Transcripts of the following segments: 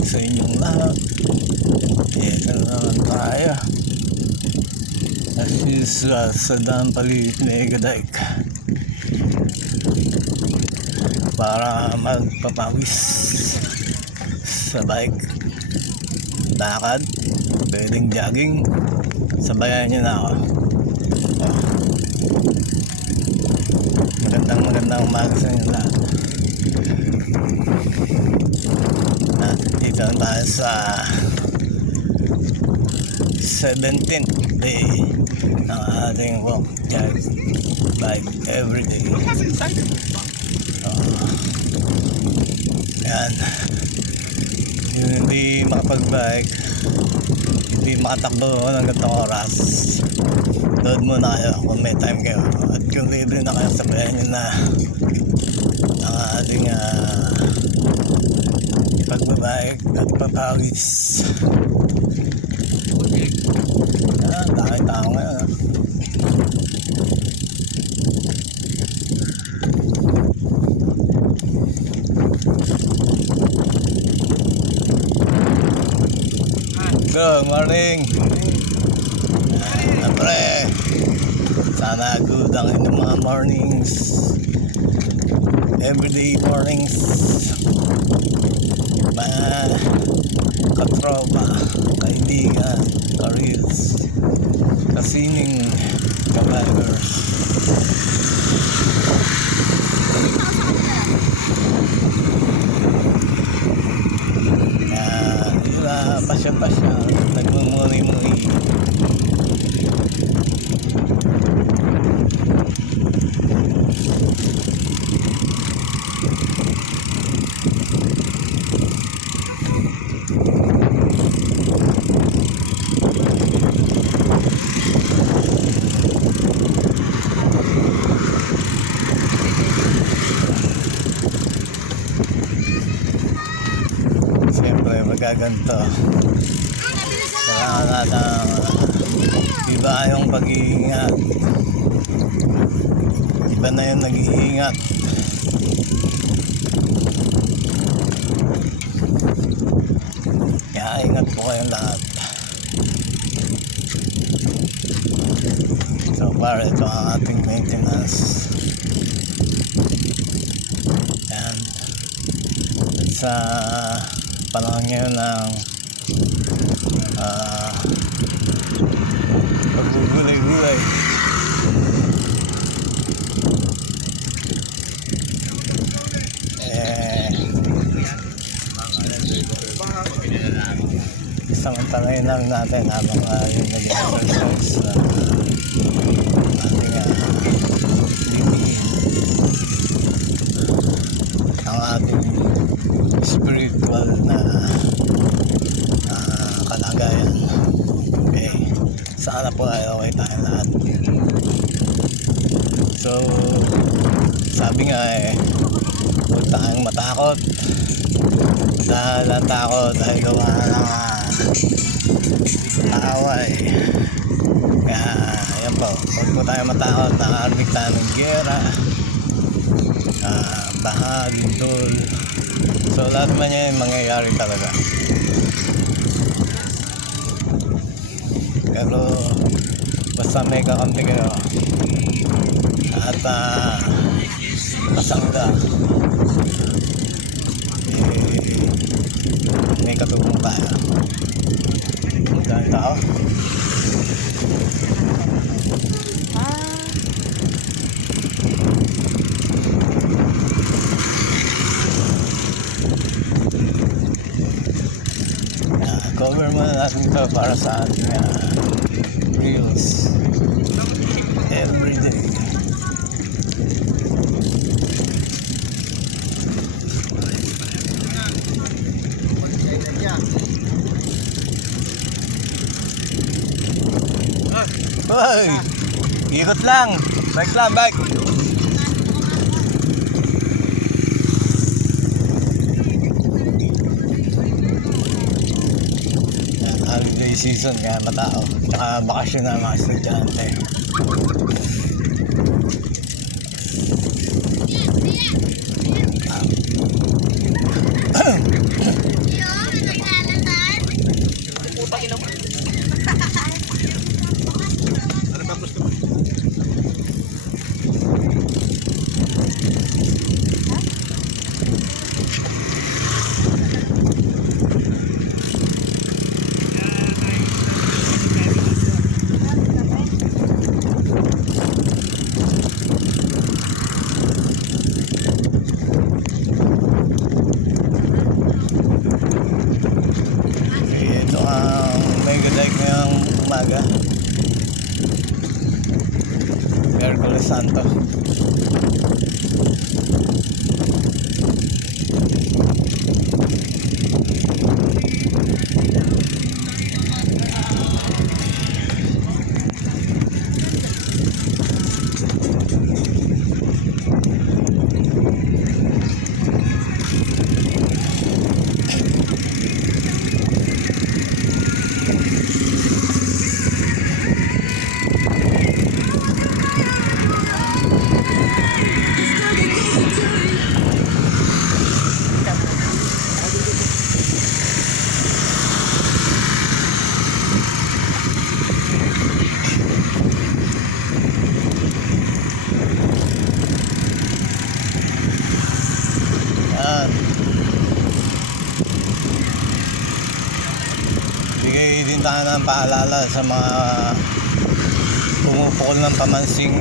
morning sa inyong lahat. Ito na naman tayo. As usual sa daan Mega Dike. Para magpapawis sa bike. Lakad. Pwedeng jogging. Sabayan niyo na ako. Oh. Magandang magandang umaga sa inyo lahat. At dito na tayo sa 17th day ng ating walk jog bike everyday. Uh, yan. Yung hindi makapag-bike, hindi makatakbo ng gantong oras. Load muna kayo kung may time kayo. At kung libre na kayo, sabayan nyo na ang ating uh, pagbabike at papawis. Ah, tao ngayon. ah. Good morning. Ah, pre. Sana good ang inyong mga mornings. Everyday mornings. Mga katropa, kaibigan, kareels, kasining, kabagers. Kaya, yun na, pasya-pasya, nagmumuni-muni. Siyempre, Kailangan natin iba yung pag-iingat. Iba na yung nag-iingat. Kaya ingat po kayong lahat. So far, ito ang ating maintenance. Yan sa panahon ngayon ng ah paggugulay-gulay. Eh, isang tangay lang natin habang uh, yung nag-exercise na ating uh, bibihin ang ating spiritual na ah, kalagayan. Okay. Sana po ay okay tayo lahat. So, sabi nga eh, huwag tayong matakot. Dahil ang takot ay gawa ng away. Kaya, ayan po, huwag po tayo matakot. Nakarinig tayo ng gera, ah, baha, lindol, So lahat naman yan mangyayari talaga. Pero basta may kakampi kayo at uh, kasangga eh, may katulong tayo. Ang tao. Ah, cover muna natin ito para sa ating uh, reels every day. Hoy! Ikot lang! Bike lang, bike! Yan, holiday season kaya matao. Tsaka bakasyon na mga estudyante. Ng paalala sa mga pumupukol ng pamansing.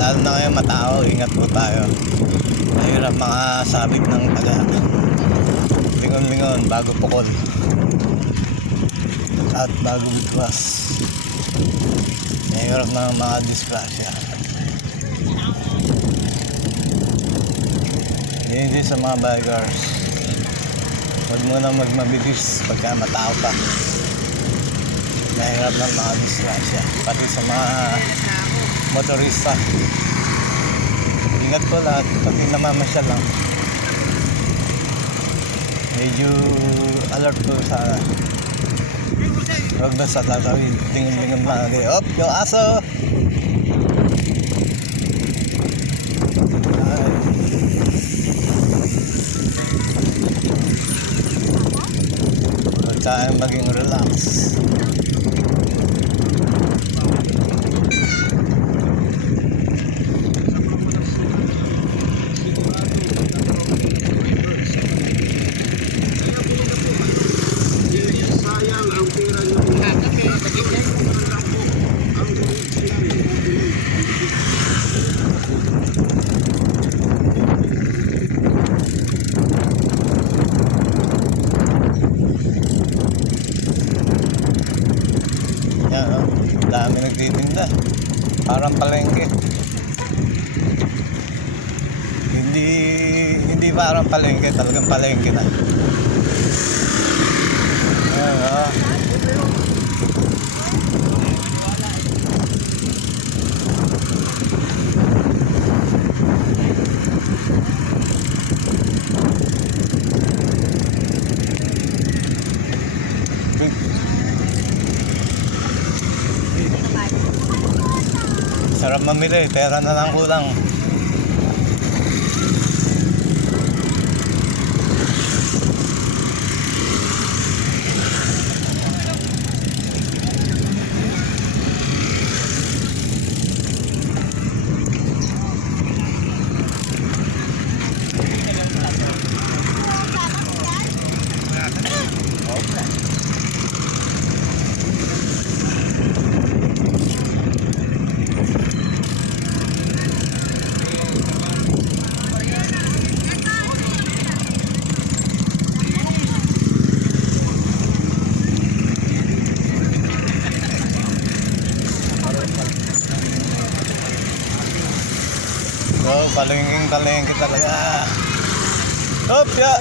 Lalo na ngayon matao, ingat po tayo. Mahirap makasabit ng taga lingon-lingon bago pukol. At bago bitwas mahirap na mga disgrasya hindi sa mga bikers. Huwag mo na magmabilis pagka matao pa mahirap ng mga disgrasya pati sa mga motorista. Ingat po lahat. Pati namamasyal lang. Medyo alert po sana huwag basta tatawid tingin-tingin lang okay, op yung aso. Huwag tayong maging relax Yan oh, dami nagtitinda. Parang palengke. Hindi hindi parang palengke, talagang palengke na. Mamili, pera na lang kulang. So, palengking palengke talaga. Hop, ya.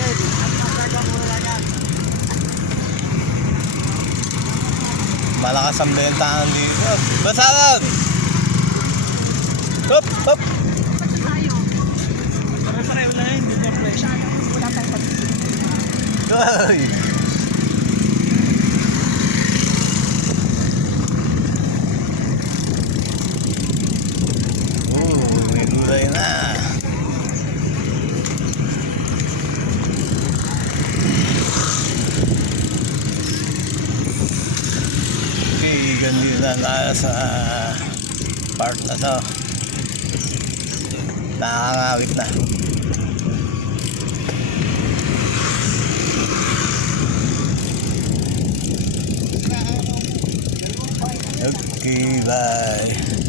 Malakas ang bentahan dito. Basalan! Hop, hop. Ay. Oh, may gulay na. Okay, ganito na tayo sa part na to. Nakakawit na. Okay, bye.